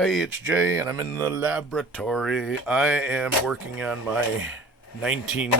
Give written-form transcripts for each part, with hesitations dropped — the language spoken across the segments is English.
Hey, it's Jay, and I'm in the laboratory. I am working on my 19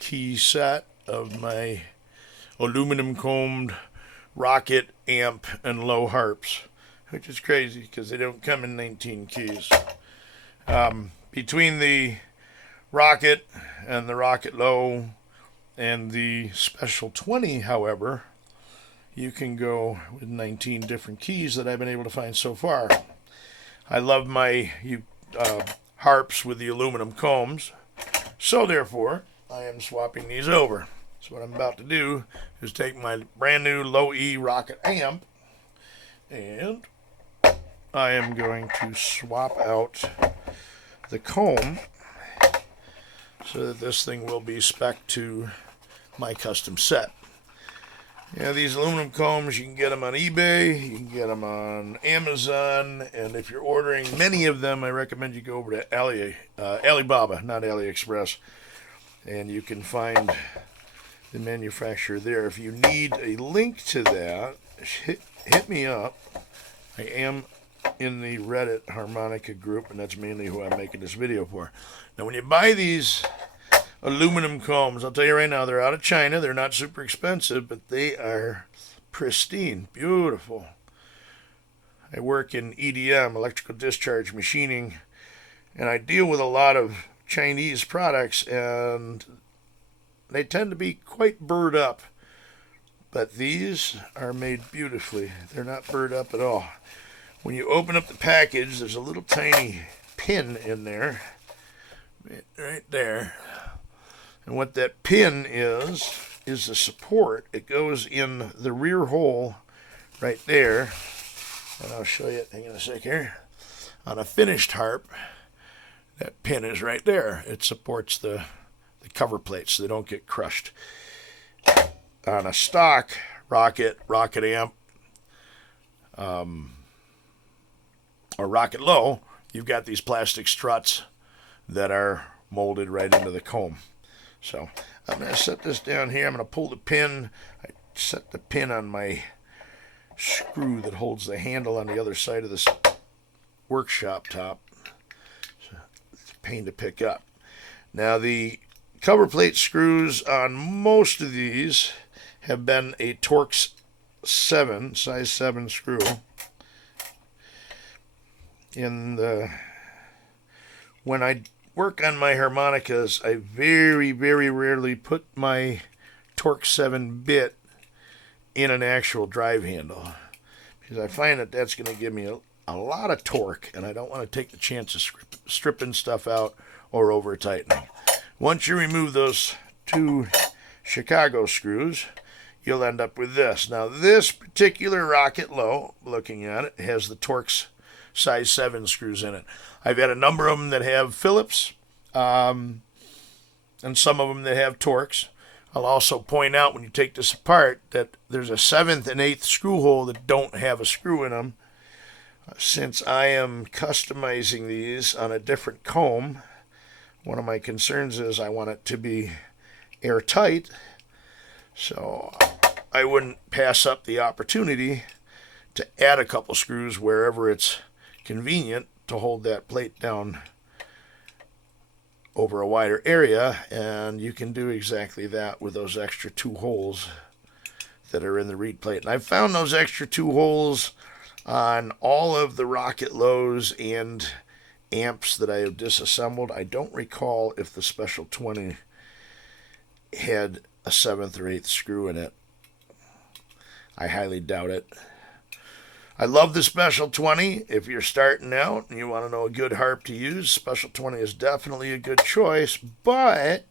key set of my aluminum combed rocket amp and low harps, which is crazy because they don't come in 19 keys. Between the rocket and the rocket low and the special 20, however, you can go with 19 different keys that I've been able to find so far. I love my harps with the aluminum combs, so therefore I am swapping these over. So what I'm about to do is take my brand new low E rocket amp, and I am going to swap out the comb so that this thing will be spec'd to my custom set. Yeah, these aluminum combs, you can get them on eBay, you can get them on Amazon, and if you're ordering many of them, I recommend you go over to Alibaba, not AliExpress, and you can find the manufacturer there. If you need a link to that, hit me up. I am in the Reddit harmonica group, and that's mainly who I'm making this video for. Now, when you buy these aluminum combs, I'll tell you right now, they're out of China. They're not super expensive, but they are pristine, beautiful. I work in EDM, electrical discharge machining, and I deal with a lot of Chinese products, and they tend to be quite burred up. But these are made beautifully. They're not burred up at all. When you open up the package, there's a little tiny pin in there, right there. And what that pin is the support. It goes in the rear hole right there. And I'll show you it. Hang on a sec here. On a finished harp, that pin is right there. It supports the cover plates so they don't get crushed. On a stock rocket amp, or rocket low, you've got these plastic struts that are molded right into the comb. So I'm going to set this down here. I'm going to pull the pin. I set the pin on my screw that holds the handle on the other side of this workshop top. So it's a pain to pick up. Now the cover plate screws on most of these have been a Torx 7, size 7 screw. When I work on my harmonicas, I very, very rarely put my Torx 7 bit in an actual drive handle, because I find that that's going to give me a lot of torque, and I don't want to take the chance of stripping stuff out or over tightening. Once you remove those two Chicago screws, you'll end up with this. Now, this particular Rocket Low, looking at it, has the Torx size 7 screws in it. I've had a number of them that have Phillips, and some of them that have Torx. I'll also point out when you take this apart that there's a 7th and 8th screw hole that don't have a screw in them. Since I am customizing these on a different comb, one of my concerns is I want it to be airtight, so I wouldn't pass up the opportunity to add a couple screws wherever it's convenient to hold that plate down over a wider area, and you can do exactly that with those extra 2 holes that are in the reed plate. And I've found those extra 2 holes on all of the Rocket Lows and amps that I have disassembled. I don't recall if the Special 20 had a 7th or 8th screw in it. I highly doubt it. I love the Special 20. If you're starting out and you want to know a good harp to use, Special 20 is definitely a good choice, but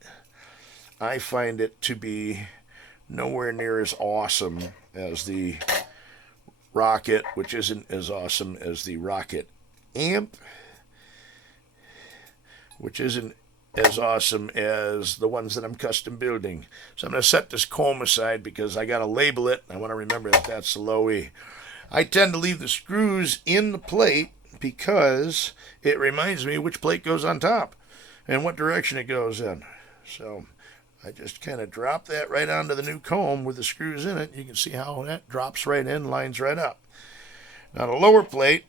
I find it to be nowhere near as awesome as the Rocket, which isn't as awesome as the Rocket amp, which isn't as awesome as the ones that I'm custom building. So I'm going to set this comb aside because I got to label it. I want to remember that that's the low E. I tend to leave the screws in the plate because it reminds me which plate goes on top and what direction it goes in. So I just kind of drop that right onto the new comb with the screws in it. You can see how that drops right in, lines right up. Now the lower plate,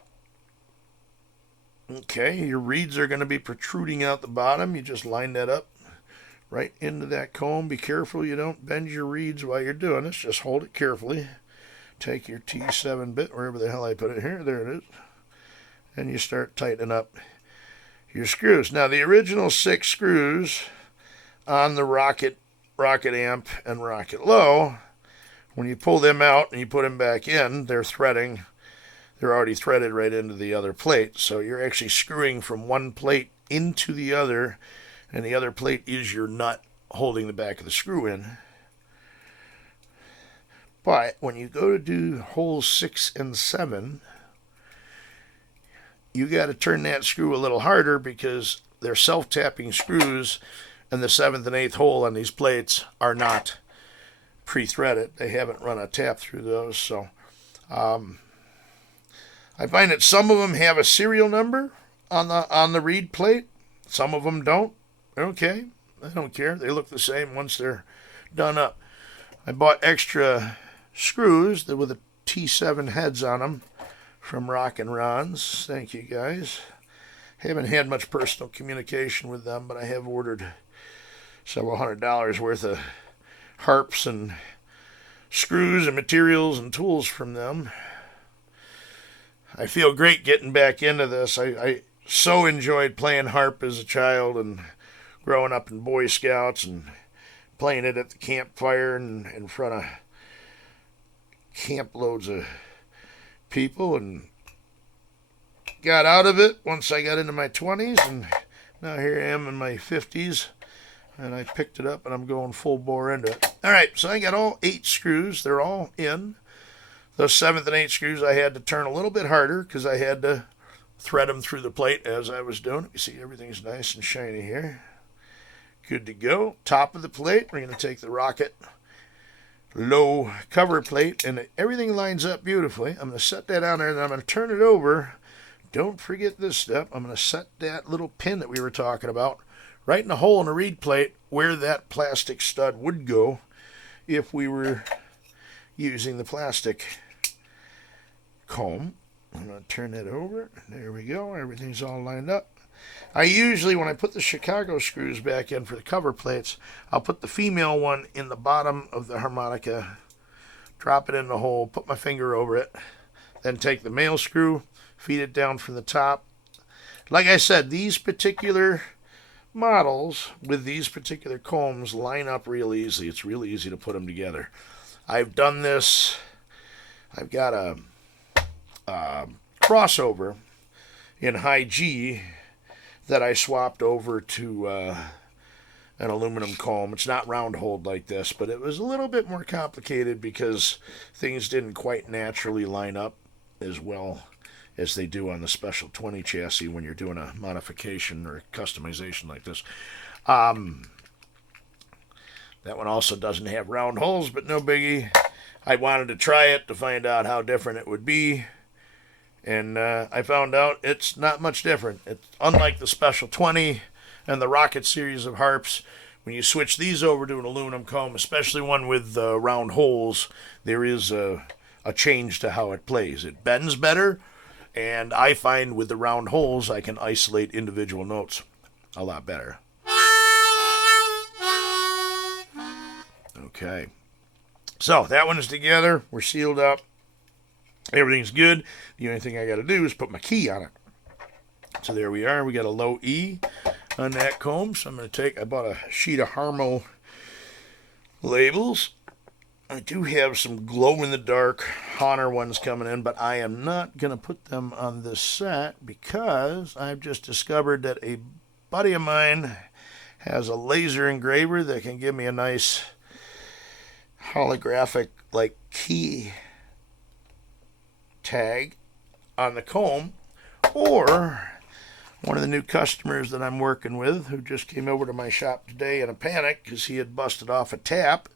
Okay, your reeds are going to be protruding out the bottom. You just line that up right into that comb. Be careful you don't bend your reeds while you're doing this. Just hold it carefully. Take your T7 bit, wherever the hell I put it here. There it is. And you start tightening up your screws. Now, the original 6 screws on the Rocket Amp and Rocket Low, when you pull them out and you put them back in, they're threading. They're already threaded right into the other plate. So you're actually screwing from one plate into the other, and the other plate is your nut holding the back of the screw in. But when you go to do holes 6 and 7, you got to turn that screw a little harder because they're self-tapping screws, and the 7th and 8th hole on these plates are not pre-threaded. They haven't run a tap through those. So I find that some of them have a serial number on the reed plate. Some of them don't. Okay, I don't care. They look the same once they're done up. I bought extra screws with the T7 heads on them from Rock and Ron's. Thank you, guys. Haven't had much personal communication with them, but I have ordered several $100 worth of harps and screws and materials and tools from them. I feel great getting back into this. I so enjoyed playing harp as a child and growing up in Boy Scouts and playing it at the campfire and in front of camp loads of people, and got out of it once I got into my 20s, and now here I am in my 50s, and I picked it up and I'm going full bore into it. Alright, so I got all 8 screws. They're all in. Those 7th and 8th screws I had to turn a little bit harder because I had to thread them through the plate as I was doing it. You see everything's nice and shiny here. Good to go. Top of the plate, we're going to take the Rocket Low cover plate, and everything lines up beautifully. I'm going to set that on there, and I'm going to turn it over. Don't forget this step. I'm going to set that little pin that we were talking about right in the hole in the reed plate where that plastic stud would go if we were using the plastic comb. I'm going to turn that over. There we go. Everything's all lined up. I usually, when I put the Chicago screws back in for the cover plates, I'll put the female one in the bottom of the harmonica, drop it in the hole, put my finger over it, then take the male screw, feed it down from the top. Like I said, these particular models with these particular combs line up real easy. It's really easy to put them together. I've done this. I've got a crossover in high G that I swapped over to an aluminum comb. It's not round holed like this, but it was a little bit more complicated because things didn't quite naturally line up as well as they do on the Special 20 chassis when you're doing a modification or customization like this. That one also doesn't have round holes, but no biggie. I wanted to try it to find out how different it would be. And I found out it's not much different. It's unlike the Special 20 and the Rocket series of harps. When you switch these over to an aluminum comb, especially one with round holes, there is a change to how it plays. It bends better, and I find with the round holes I can isolate individual notes a lot better. Okay. So that one's together. We're sealed up. Everything's good. The only thing I got to do is put my key on it. So there we are. We got a low E on that comb. So I'm going to I bought a sheet of Harmo labels. I do have some glow-in-the-dark Hohner ones coming in, but I am not going to put them on this set because I've just discovered that a buddy of mine has a laser engraver that can give me a nice holographic like key tag on the comb, or one of the new customers that I'm working with who just came over to my shop today in a panic because he had busted off a tap,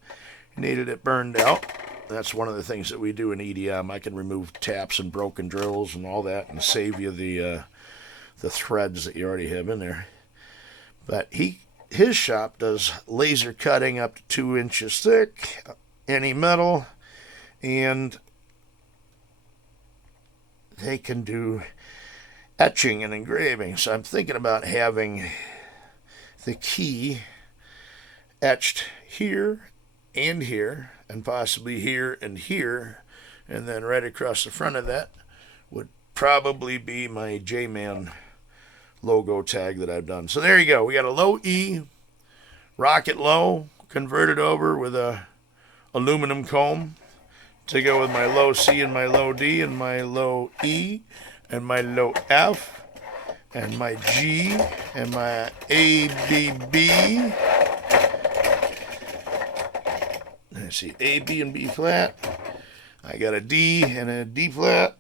needed it burned out. That's one of the things that we do in EDM. I can remove taps and broken drills and all that and save you the threads that you already have in there. But his shop does laser cutting up to 2 inches thick, any metal, and they can do etching and engraving. So I'm thinking about having the key etched here and possibly here and here, and then right across the front of that would probably be my J-Man logo tag that I've done. So there you go. We got a low E Rocket Low converted over with a aluminum comb to go with my low C and my low D and my low E and my low F and my G and my A, B, B. Let's see, A, B, and B flat. I got a D and a D flat.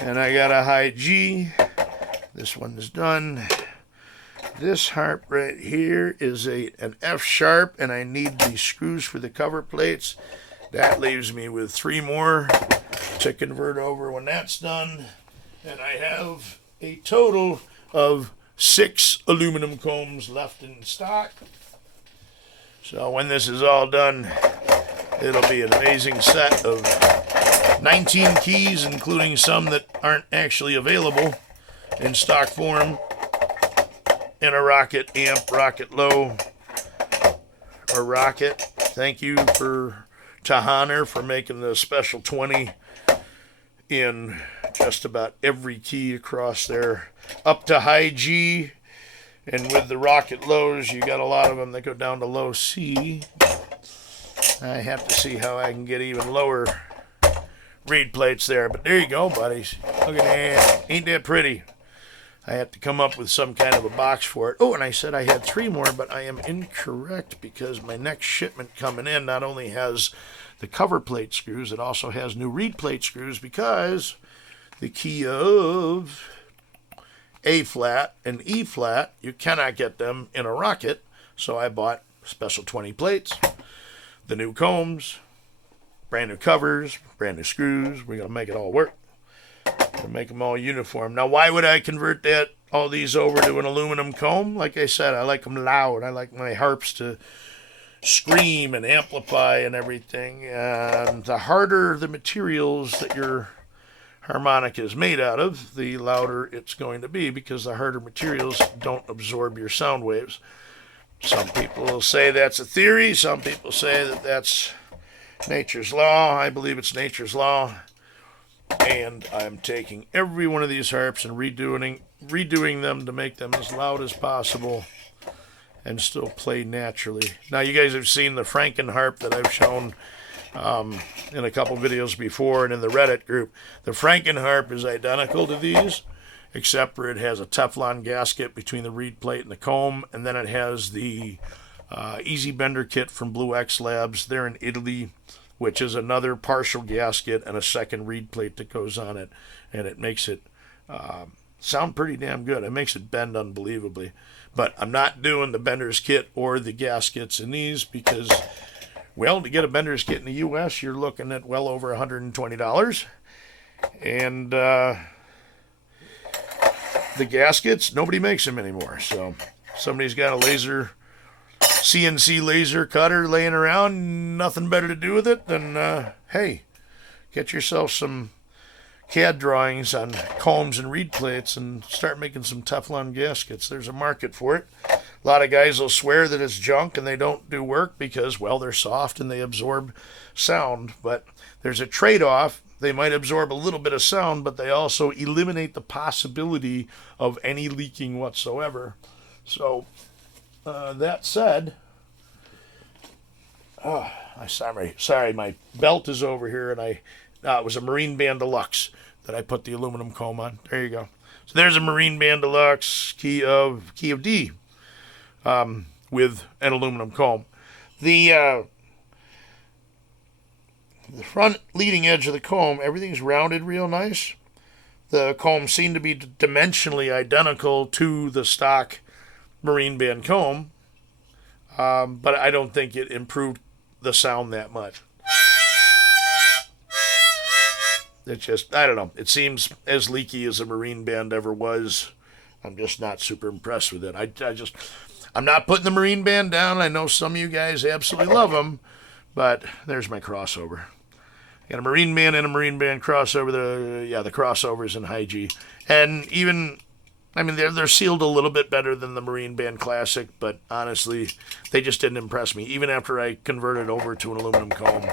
And I got a high G. This one is done. This harp right here is an F sharp, and I need the screws for the cover plates. That leaves me with 3 more to convert over when that's done. And I have a total of 6 aluminum combs left in stock. So when this is all done, it'll be an amazing set of 19 keys, including some that aren't actually available in stock form, in a Rocket amp, Rocket Low, or Rocket. Thank you to Hohner for making the special 20 in just about every key across there, up to high G. And with the Rocket Lows, you got a lot of them that go down to low C. I have to see how I can get even lower reed plates there. But there you go, buddies. Look at that. Ain't that pretty? I have to come up with some kind of a box for it. Oh, and I said I had 3 more, but I am incorrect because my next shipment coming in not only has the cover plate screws, it also has new reed plate screws, because the key of A flat and E flat, you cannot get them in a Rocket. So I bought special 20 plates, the new combs, brand new covers, brand new screws. We're going to make it all work. To make them all uniform. Now, why would I convert all these over to an aluminum comb? Like I said, I like them loud. I like my harps to scream and amplify and everything. And the harder the materials that your harmonica is made out of, the louder it's going to be, because the harder materials don't absorb your sound waves. Some people will say that's a theory. Some people say that that's nature's law. I believe it's nature's law. And I'm taking every one of these harps and redoing them to make them as loud as possible and still play naturally. Now, you guys have seen the Franken harp that I've shown in a couple videos before and in the Reddit group. The Franken harp is identical to these, except for it has a Teflon gasket between the reed plate and the comb, and then it has the Easy Bender kit from Blue X Labs. They're in Italy, which is another partial gasket and a second reed plate that goes on it, and it makes it sound pretty damn good. It makes it bend unbelievably. But I'm not doing the Bender's kit or the gaskets in these because, well, to get a Bender's kit in the U.S., you're looking at well over $120. And the gaskets, nobody makes them anymore. So somebody's got a CNC laser cutter laying around, nothing better to do with it than, hey, get yourself some CAD drawings on combs and reed plates and start making some Teflon gaskets. There's a market for it. A lot of guys will swear that it's junk and they don't do work because, well, they're soft and they absorb sound. But there's a trade-off. They might absorb a little bit of sound, but they also eliminate the possibility of any leaking whatsoever. So, that said, sorry, my belt is over here, and it was a Marine Band Deluxe that I put the aluminum comb on. There you go. So there's a Marine Band Deluxe key of D with an aluminum comb. The front leading edge of the comb, everything's rounded real nice. The combs seem to be dimensionally identical to the stock Marine Band comb, but I don't think it improved the sound that much. It's just, I don't know. It seems as leaky as a Marine Band ever was. I'm just not super impressed with it. I'm not putting the Marine Band down. I know some of you guys absolutely love them, but there's my crossover. got a Marine Band and a Marine Band crossover. The crossovers in high G. And even, I mean, they're sealed a little bit better than the Marine Band Classic, but honestly, they just didn't impress me. Even after I converted over to an aluminum comb,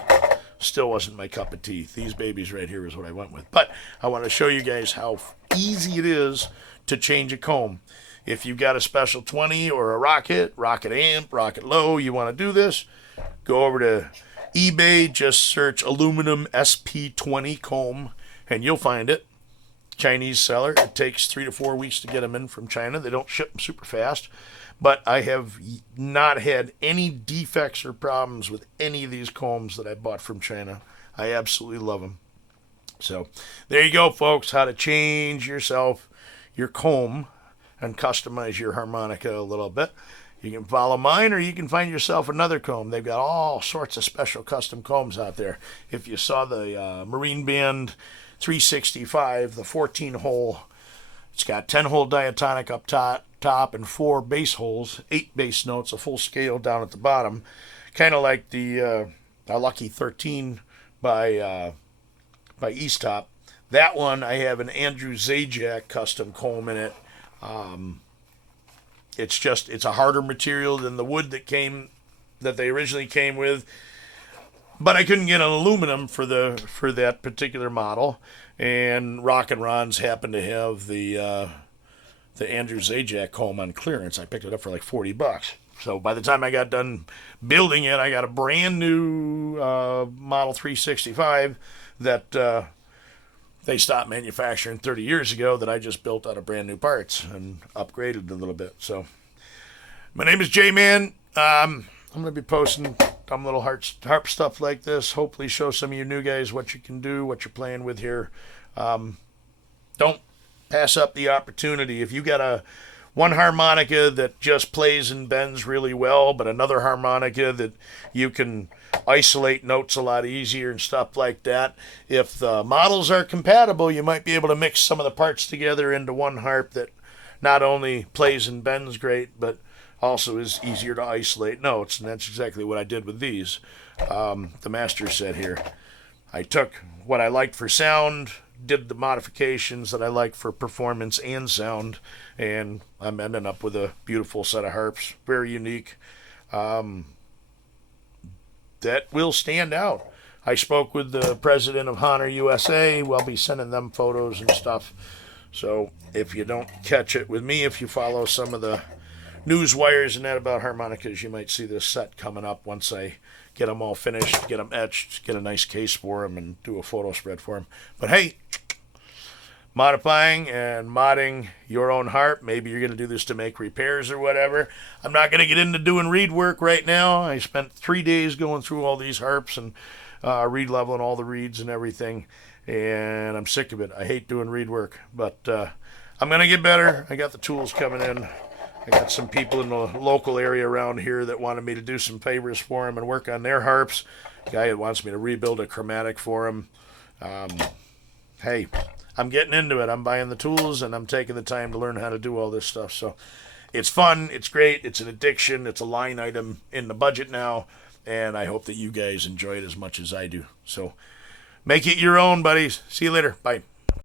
still wasn't my cup of tea. These babies right here is what I went with. But I want to show you guys how easy it is to change a comb. If you've got a Special 20 or a Rocket Amp, Rocket Low, you want to do this, go over to eBay, just search aluminum SP20 comb, and you'll find it. Chinese seller. It takes 3 to 4 weeks to get them in from China. They don't ship them super fast. But I have not had any defects or problems with any of these combs that I bought from China. I absolutely love them. So there you go, folks, how to change your comb and customize your harmonica a little bit. You can follow mine, or you can find yourself another comb. They've got all sorts of special custom combs out there. If you saw the Marine Band 365, the 14-hole, it's got 10-hole diatonic up top and 4 bass holes, 8 bass notes, a full scale down at the bottom, kind of like the Lucky 13 by East Top. That one, I have an Andrew Zajac custom comb in it. It's a harder material than the wood that they originally came with, but I couldn't get an aluminum for that particular model. And Rock and Ron's happened to have the Andrew Zajac comb on clearance. I picked it up for like $40. So by the time I got done building it, I got a brand new Model 365 that they stopped manufacturing 30 years ago, that I just built out of brand new parts and upgraded a little bit. So my name is J-Man. I'm going to be posting dumb little harp stuff like this. Hopefully show some of you new guys what you can do, what you're playing with here. Don't pass up the opportunity. If you got one harmonica that just plays and bends really well, but another harmonica that you can isolate notes a lot easier and stuff like that, if the models are compatible, you might be able to mix some of the parts together into one harp that not only plays and bends great, but also is easier to isolate notes. And that's exactly what I did with these. The master said here, I took what I liked for sound, did the modifications that I like for performance and sound, and I'm ending up with a beautiful set of harps, very unique, that will stand out. I spoke with the president of Hohner USA. We'll be sending them photos and stuff. So if you don't catch it with me, if you follow some of the news wires and that about harmonicas, you might see this set coming up once I get them all finished, get them etched, get a nice case for them, and do a photo spread for them. But hey, modifying and modding your own harp, maybe you're going to do this to make repairs or whatever. I'm not going to get into doing reed work right now. I spent 3 days going through all these harps and reed leveling all the reeds and everything, and I'm sick of it. I hate doing reed work, but I'm going to get better. I got the tools coming in. I got some people in the local area around here that wanted me to do some favors for them and work on their harps. A guy that wants me to rebuild a chromatic for him. Hey, I'm getting into it. I'm buying the tools, and I'm taking the time to learn how to do all this stuff. So it's fun. It's great. It's an addiction. It's a line item in the budget now, and I hope that you guys enjoy it as much as I do. So make it your own, buddies. See you later. Bye.